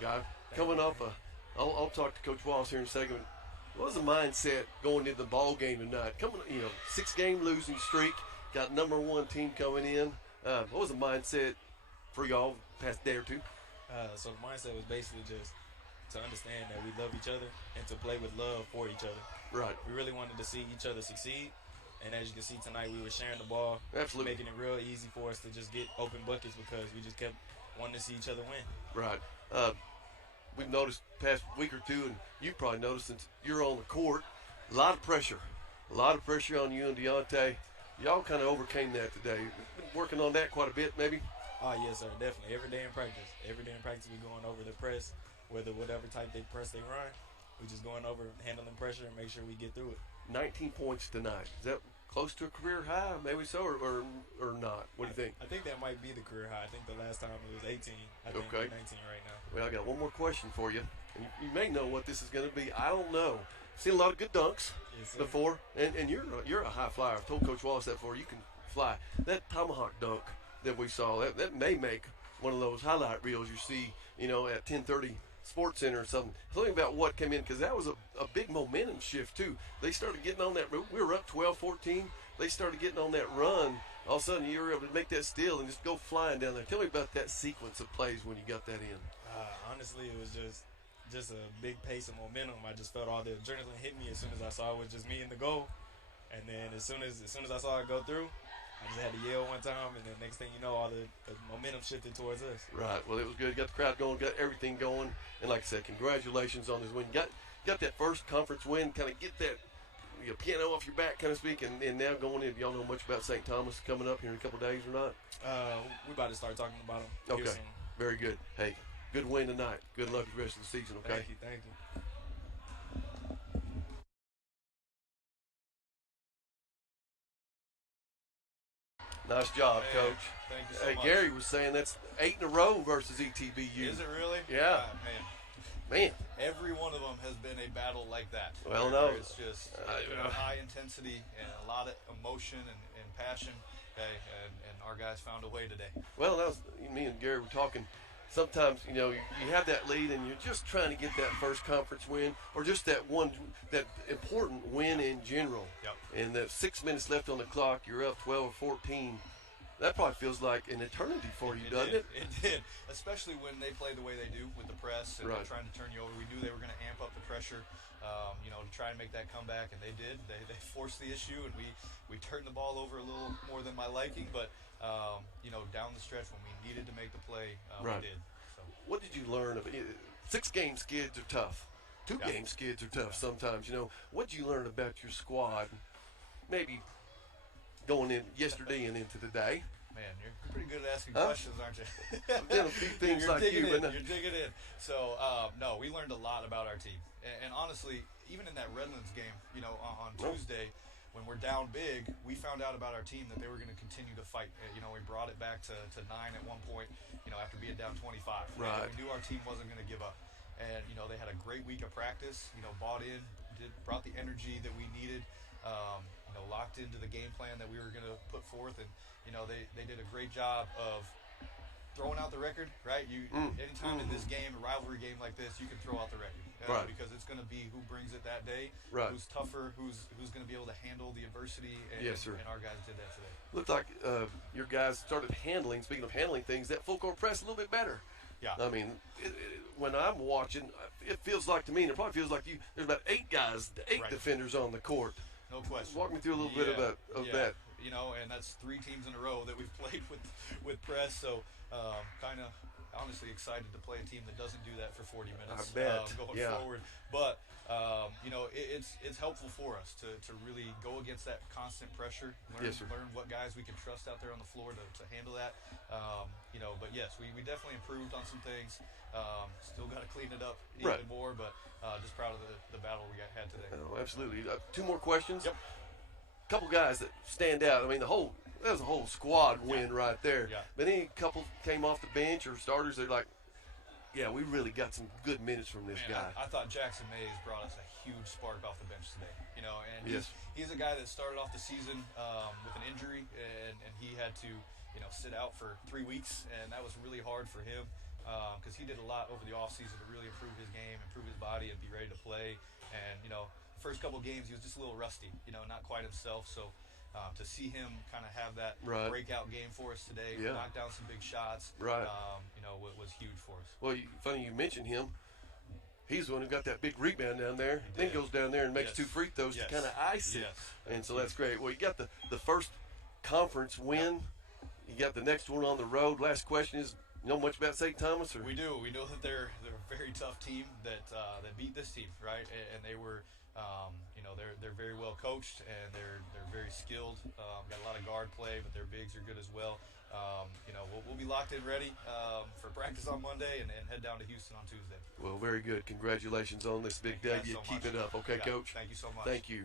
guy. Coming off I'll talk to Coach Wallace here in a second. What was the mindset going into the ball game tonight? Coming, 6-game losing streak, got number one team coming in. What was the mindset for y'all past day or two? So the mindset was basically just to understand that we love each other and to play with love for each other. Right. We really wanted to see each other succeed. And as you can see tonight, we were sharing the ball, Absolutely, making it real easy for us to just get open buckets because we just kept wanting to see each other win. Right. We've noticed past week or two, and you've probably noticed since you're on the court, a lot of pressure on you and Deontay. Y'all kind of overcame that today. Been working on that quite a bit, maybe. Oh yes, sir, definitely. Every day in practice, we going over the press, whatever type they press they run. We just going over, handling pressure, and make sure we get through it. 19 points tonight. Is that close to a career high? Maybe so, or not? What do you think? I think that might be the career high. I think the last time it was 18. I think we're 19 right now. Well, I got one more question for you. And you may know what this is going to be. I don't know. Seen a lot of good dunks before, and you're a high flyer. I've told Coach Wallace that before. You can fly. That tomahawk dunk that we saw, that may make one of those highlight reels you see, at 10:30 Sports Center or something. Tell me about what came in, because that was a big momentum shift too. They started getting on that. We were up 12-14. They started getting on that run. All of a sudden, you were able to make that steal and just go flying down there. Tell me about that sequence of plays when you got that in. Honestly, it was just a big pace of momentum. I just felt all the adrenaline hit me as soon as I saw it was just me in the goal. And then as soon as I saw it go through, I just had to yell one time, and then next thing you know, all the momentum shifted towards us. Right. Well, it was good. Got the crowd going, got everything going. And like I said, congratulations on this win. Got that first conference win, kind of get that piano off your back, kind of speak, and now going in. Y'all know much about St. Thomas coming up here in a couple of days or not? We're about to start talking about them. Okay. Very good. Hey, good win tonight. Good luck the rest of the season, okay? Thank you. Nice job, Coach. Thank you so much. Gary was saying that's 8 in a row versus ETBU. Is it really? Yeah. Man. Every one of them has been a battle like that. Well, no. It's just high intensity and a lot of emotion and passion. Okay, and our guys found a way today. Well, that was me and Gary were talking. Sometimes, you have that lead and you're just trying to get that first conference win or just that important win in general. Yep. And that 6 minutes left on the clock, you're up 12 or 14. That probably feels like an eternity for you, doesn't it? It did, especially when they play the way they do with the press and trying to turn you over. We knew they were going to amp up the pressure, to try and make that comeback, and they did. They forced the issue, and we turned the ball over a little more than my liking, but down the stretch when we needed to make the play, we did. So. What did you learn of it? 6-game skids are tough. 2-game skids are tough sometimes. What did you learn about your squad? Maybe going in yesterday and into today. Man, you're pretty good at asking questions, aren't you? I've done a few things you're like you. You're digging in. So, no, we learned a lot about our team. And honestly, even in that Redlands game, on Tuesday, when we're down big, we found out about our team that they were going to continue to fight. We brought it back to 9 at one point, after being down 25. Right. We knew our team wasn't going to give up. And, they had a great week of practice, bought in, brought the energy that we needed. Locked into the game plan that we were going to put forth, and they did a great job of throwing out the record. Right, anytime in this game, a rivalry game like this, you can throw out the record, because it's going to be who brings it that day, who's tougher, who's going to be able to handle the adversity, and our guys did that today. Looked like your guys started handling. Speaking of handling things, that full court press a little bit better. Yeah. I mean, when I'm watching, it feels like to me, and it probably feels like you. There's about 8 guys, 8 defenders on the court. No question. Walk me through a little bit of that. And that's 3 teams in a row that we've played with press. So, kind of honestly excited to play a team that doesn't do that for 40 minutes. I bet. Going forward. But it's helpful for us to really go against that constant pressure. Learn what guys we can trust out there on the floor to handle that. But yes, we definitely improved on some things. Still got to clean it up even more, but just proud of the battle we had today. Oh, absolutely. 2 more questions. Yep. Couple guys that stand out. I mean, that was a whole squad win right there. Yeah. But any couple came off the bench or starters, they're like, yeah, we really got some good minutes from this guy. I thought Jackson Mays brought us a huge spark off the bench today. And he's a guy that started off the season with an injury, and he had to sit out for 3 weeks, and that was really hard for him. because he did a lot over the offseason to really improve his game, improve his body, and be ready to play. And, first couple games, he was just a little rusty, not quite himself. So to see him kind of have that breakout game for us today, knock down some big shots, was huge for us. Well, funny you mentioned him. He's the one who got that big rebound down there, then goes down there and makes 2 free throws to kind of ice it. And so that's great. Well, you got the first conference win. You got the next one on the road. Last question is, you know much about St. Thomas? Or? We do. We know that they're a very tough team that beat this team, right? And they were, they're very well coached and they're very skilled. Got a lot of guard play, but their bigs are good as well. We'll be locked in ready for practice on Monday and head down to Houston on Tuesday. Well, very good. Congratulations on this big W. Keep it up. Okay, Coach? Thank you so much. Thank you.